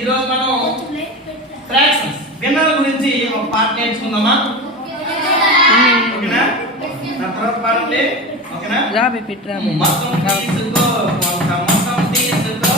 ఈరోజు మనం ఫ్రాక్షన్స్ భిన్నాల గురించి ఒక పాట నేర్చుకుందామా? ఓకేనా? నా తర్వాత పాడండి. ఓకేనా? రాబే పిట్రా మొత్తం తీసుకో మొత్తం తీసుకో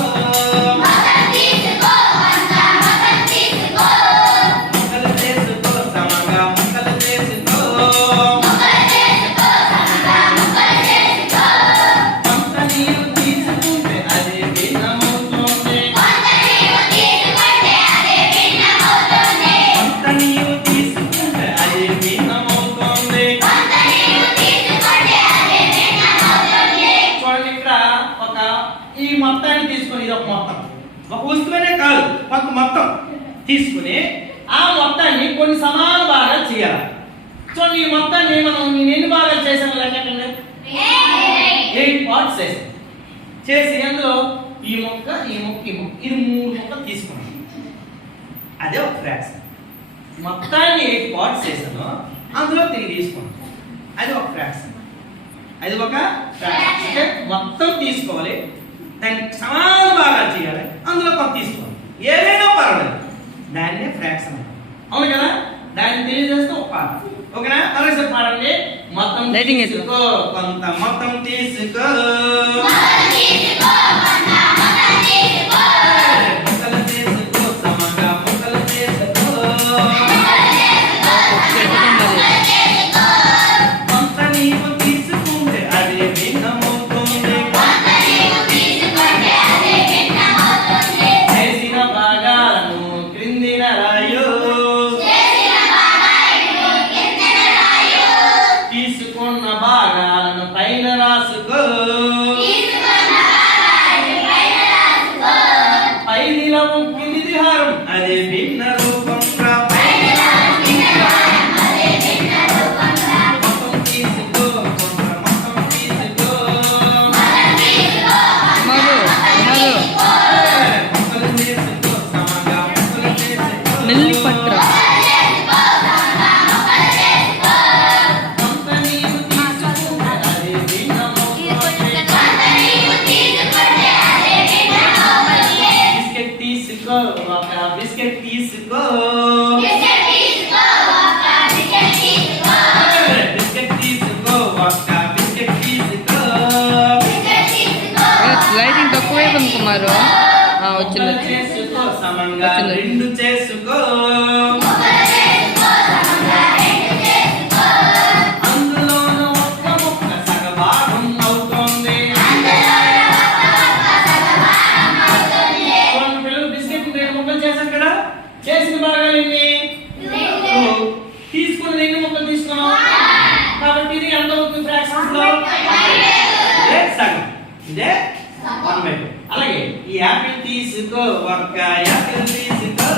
ఒక వస్తువునే కాదు కొంత మొత్తం తీసుకుని ఆ మొత్తాన్ని కొన్ని సమాన భాగాలు చేయాలి. చూడండి, ఈ మొత్తాన్ని నేను ఎన్ని భాగాలు చేశాను లెక్కండి. 8 పార్ట్స్ చేసి అందులో ఈ మొక్క ఈ మొక్క ఈ మొక్క ఇది 3 మొక్కలు తీసుకున్నాను. అదే ఒక ఫ్రాక్షన్. మొత్తాన్ని 8 పార్ట్స్ చేశాను, అందులో 3 తీసుకున్నాను. అది ఒక ఫ్రాక్షన్. అది ఒక ఫ్రాక్షన్. అంటే మొత్తం తీసుకోవాలి, దాన్ని సమాన భాగాలు చేయాలి, అందులో కొంత తీసుకోవాలి. ఏదైనా పర్వాలేదు, దాన్నే ఫ్రాక్షన్. అవును కదా? దాన్ని తెలియజేస్తే ఒక పాట. ఓకేనా? అలాగే పాడండి. మొత్తం తీసుకో కొంత మొత్తం తీసుకో మొక్కలు తీసుకో సమగా మొక్కలు తీసుకో కొంత నీవు తీసుకుంటే అదే భిన్నమవుతుంది. చేసిన భాగాలను క్రిందిన రాయు, తీసుకున్న భాగాలను పైన రాసుకో. పైది లవం కిందిది హారం అదే భిన్న రూపం. మొత్తం తీసుకో మొత్తం తీసుకో మొక్కలు తీసుకో సమగా మొక్కలు తీసుకో మెల్లి పట్రా కొంత నీవు తీసుకుంటే అదే భిన్నమవుతుంది. బిస్కెట్ తీసుకో ఒక బిస్కెట్ తీసుకో బిస్కెట్ తీసుకో ఒక బిస్కెట్ తీసుకో లైటింగ్ తక్కువే ఉంది కుమారు. వచ్చింది ముక్కలు చేసుకో సమంగా 2 చేసుకో. అందులోనూ ఒక్క ముక్క సగభాగం అవుతోంది. కొన్ని పిల్లలు బిస్కెట్ 2 ముక్కలు చేశారు కదా, చేసిన భాగాలు ఎన్ని? తీసుకున్నది ఎన్ని ముక్కలు తీసుకున్నాం కాబట్టి ఇది ఎంత అవుతుంది ఫ్రాక్షన్స్ లో? ఇదే సగం, ఇదే 1/2. అలాగే ఈ యాపిల్ తీసుకో ఒక యాపిల్ తీసుకో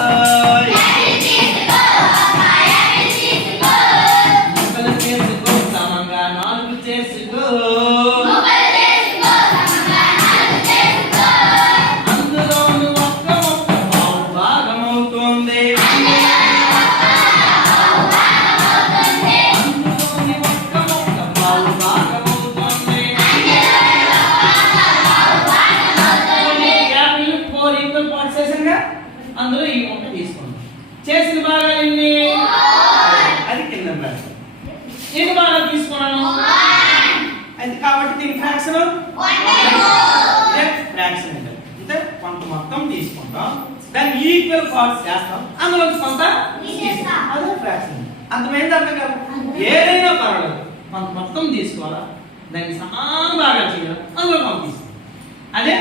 ముక్కలు చేసుకో సమంగా 4 చేసుకో. అందులోను ఒక్క ముక్క పావు భాగం అవుతుంది. అందులోని ఒక్క ముక్క పావు భాగం అవుతుంది. యాపిల్ 4 ఈక్వల్ పార్ట్స్ చేసాంగా, అందులో ఈ మొక్క తీసుకోండి. చేసిన భాగాలు ఎన్ని? అది కింద రాస్తాం. ఎన్ని భాగాలు తీసుకున్నాను? అది కాబట్టి దీని ఫ్రాక్షన్ ఫ్రాక్షన్ అంటే అంటే కొంత మొత్తం తీసుకుంటాం, దాన్ని ఈక్వల్ పార్ట్స్ చేస్తాం, అందులో కొంత తీసుకుంటాం. అదే ఫ్రాక్షన్. అర్థమైంది? అర్థం కాదు. ఏదైనా పర్వాలేదు, కొంత మొత్తం తీసుకోవాలా, దాన్ని సమాన భాగాలు చేయాలి, అందులో కొంత తీసుకోవాలి. అదే